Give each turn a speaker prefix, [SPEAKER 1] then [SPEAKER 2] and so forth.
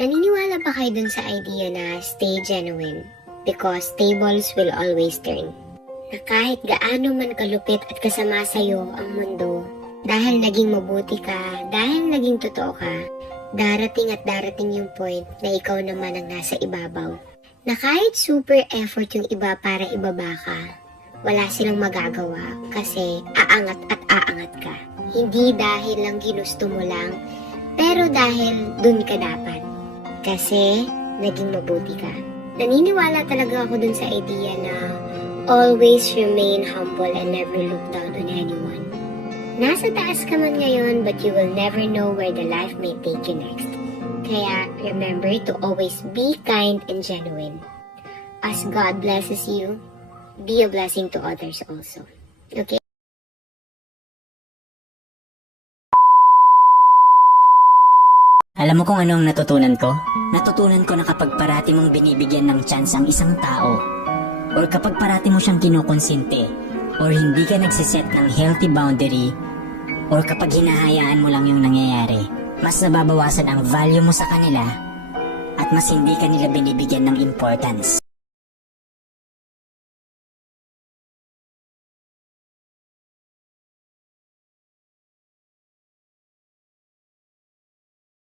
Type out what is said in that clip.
[SPEAKER 1] Naniniwala ba kayo dun sa idea na stay genuine? Because tables will always turn. Na kahit gaano man kalupit at kasama sa'yo ang mundo, dahil naging mabuti ka, dahil naging totoo ka, darating at darating yung point na ikaw naman ang nasa ibabaw. Na kahit super effort yung iba para ibaba ka, wala silang magagawa kasi aangat at aangat ka. Hindi dahil lang ginusto mo lang, pero dahil dun ka dapat. Kasi naging mabuti ka. Naniniwala talaga ako dun sa idea na always remain humble and never look down on anyone. Nasa taas ka man ngayon but you will never know where the life may take you next. Kaya remember to always be kind and genuine. As God blesses you, be a blessing to others also.
[SPEAKER 2] Alam mo kung ano ang natutunan ko? Natutunan ko na kapag parati mong binibigyan ng chance ang isang tao, or kapag parati mo siyang kinukonsinte, or hindi ka nagsiset ng healthy boundary, or kapag hinahayaan mo lang yung nangyayari, mas nababawasan ang value mo sa kanila, at mas hindi ka nila binibigyan ng importance.